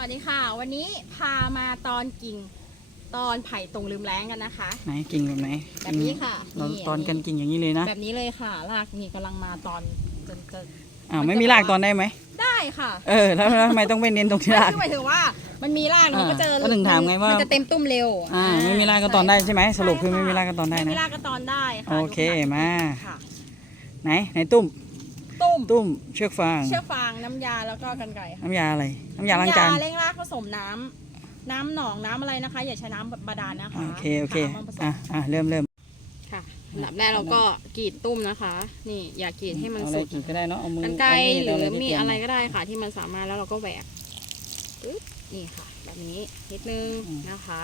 วัสดีค่ะ วันนี้พามาตอนกิ่งตอนไผ่ตรงลืมแรงกันนะคะ ไหนกิ่งแบบไหนแบบนี้ค่ะเรานี่ตอนกันกิ่งอย่างนี้เลยนะ แบบนี้เลยค่ะรากนี่กำลังมาตอนจนจะอ้าวไม่มีรากตอนได้ไหมได้ค่ะ เออแล้วแล้วทำไมต้องไปเน้นตรงที่ไม่รากคือหมายถึงว่า มันมีรากมันก็เจออ่าก็ถึงถามไงว่ามันจะเต็มตุ้มเร็วอ่าไม่มีรากก็ตอนได้ใช่ไหมสรุปคือไม่มีรากก็ตอนได้ไม่นะมีรากก็ตอนได้ค่ะโอเคดูค่ะมาค่ะไหนไหนตุ้ม ตุ้ม ตุ้มเชือกฟาง เชือกฟางน้ำยาแล้วก็กันไก่ค่ะน้ำยาอะไร น้ำยาล้างจานเร่งรากผสมน้ำน้ำหนองน้ำอะไรนะคะ อย่าใช้น้ำบาดาลนะคะโอเคโอเคค่ะาผสม อะอะเริ่มเริ่มค่ะอันดับแรกเราก็กรีดตุ้มนะคะ นี่อย่ากรีดให้มันเอาอะไรสุดกิ่งก็ได้เนาะเอามือกันไกรเาหรือเามีที่เตยอะไรก็ได้ค่ะ ที่มันสามารถแล้วเราก็แหวกปึ๊บนี่ค่ะ แบบนี้นิดนึงนะคะ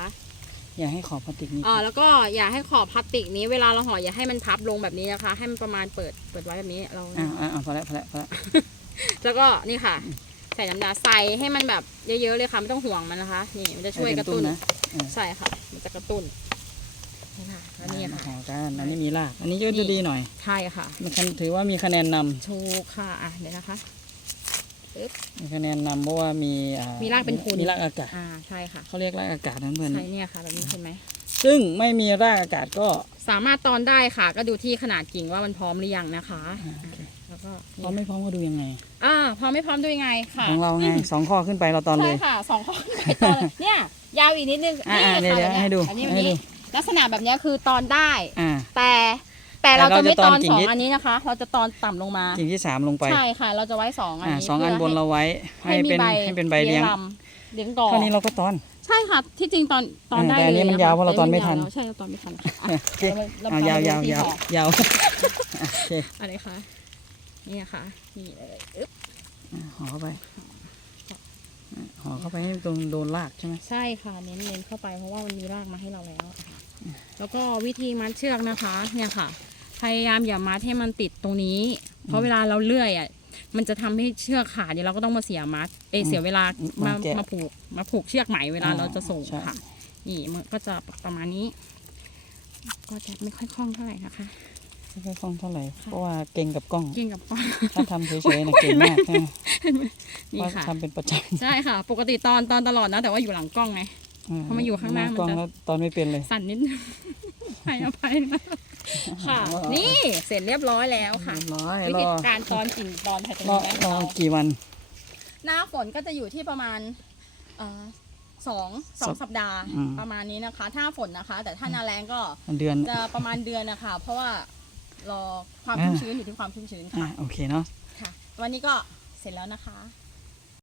อย่าให้ขอบพลาสติกนี่อ่าแล้วก็อย่าให้ขอบพลาสติกนี้เวลาเราห่ออย่าให้มันพับลงแบบนี้นะคะ ให้มันประมาณเปิดเปิดไว้แบบนี้เราอะอะอะพอแล้วพอแล้วพอแล้วแล้วก็นี่ค่ะ ใส่น้ำดาใส่ให้มันแบบเยอะๆเลยค่ะไม่ต้องห่วงมันนะคะ นี่มันจะช่วยกระตุ้นให้เป็ตุ้นนะใช่ค่ะ มันจะกระตุ้นนี่ค่ะแล้วนี่มาค่ะห่อกันอันนี้มีรากอันนี้ก็จะดีหน่อยใช่ค่ะ มันคันถือว่ามีคะแนนนำถูกค่ะอะเดี๋ยวนะคะ มีคะแนนนำเพราะว่ามีอ่มีรากเป็นทุนมีรากอากาศอ่าใช่ค่ะเขาเรียกรากอากาศนั่นเพื่อนใช่เนี่ยค่ะแบบนี้เห็นไหมซึ่งไม่มีรากอากาศก็ สามารถตอนได้ค่ะ ก็ดูที่ขนาดกิ่งว่ามันพร้อมหรือยังนะคะอ่าโอเค แล้วก็พร้อมไม่พร้อมก็ดูยังไง อ่าพร้อมไม่พร้อมดูยังไงค่ะของเราไงสองข้อขึ้นไปเราตอนเลใช่ย ค่ะสองข้อไปตอนเลยเนี่ย ยาวอีกนิดนึงอ่านี่อ่าเดี๋ยวค่ะเดี๋ยวให้ดูอันนี้ให้แบบดู นี้ลักษณะแบบเนี้ยคือตอนได้ อ่า แต่ แต่เราแต่เราจะไม่จะตตออนนกิ่สงองนิดอันนี้นะคะ เราจะตอนต่ำลงมา กิ่งที่สามลงไปใช่ค่ะ เราจะไว้สองอันอ่านี้สองอันบนเราไว้ให้ให้มีเป็นใบให้เป็นใบเลี้ยงลำเลี้ยงก่อเท่านี้เราก็ตอน ใช่ค่ะ ที่จริงตอนตอนเออได้แต่อันนี้เลยมันยาวเพราะเราตอนไม่ทัน ใช่เราตอนไม่ทันค่ะโอเคเราเอาเรายาวยาวที่ยาวห่อยาวโอเคอะไรคะนี่ค่ะนี่เลยอึ๊บอ่าห่อเข้าไปอ่าห่อเข้าไปให้ตรงโดนรากใช่ไหมใช่ค่ะเน้นเน้นเข้าไปเพราะว่ามันมีรากมาให้เราแล้วอะค่ะแล้วก็วิธีมัดเชือกนะคะ เนี่ยค่ะ พยายามอย่ามัดให้มันติดตรงนี้ เพราะเวลาเราเลื่อยอะมันจะทำให้เชือกขาดเดี๋ยวเราก็ต้องมาเสียมัดเอยเสียเวลามามาผูกมาผูกเชือกใหม่เวลาเราจะส่งใช่ค่ะนี่มันก็จะประมาณนี้ ก็จะไม่ค่อยคล่องเท่าไหร่นะคะไม่ค่อยคล่องเท่าไหร่เพราะว่าเก่งกับกล้องเก่งกับก้อนถ้าทำเฉยๆนะเก่งมากนะนี่ว่าค่ะทำเป็นประจใช่ค่ะ ปกติตอนตอนตลอดนะ แต่ว่าอยู่หลังกล้องไงำเพราะมันอยู่ข้างหน้ามันกล้องจะแล้วตอนไม่เป็นเลยสั่นนิดนึงให้อภัยนะ ค่ะ นี่เสร็จเรียบร้อยแล้วค่ะเรียบร้อยวิรธีอการตอนกิ่งตอนไผ่ตรงรอนี้รอเรากี่วัน หน้าฝนก็จะอยู่ที่ประมาณเอ่อสองสองสัปดาห์อืม ประมาณนี้นะคะ ถ้าฝนนะคะ แต่ถ้าหนาแรงก็เดือนจะประมาณเดือนนะคะ เพราะว่ารอความอ่าชุ่มชื้นอยู่ที่ความชุ่มชื้นอ่าค่ะโอเคเนาะค่ะ วันนี้ก็เสร็จแล้วนะคะ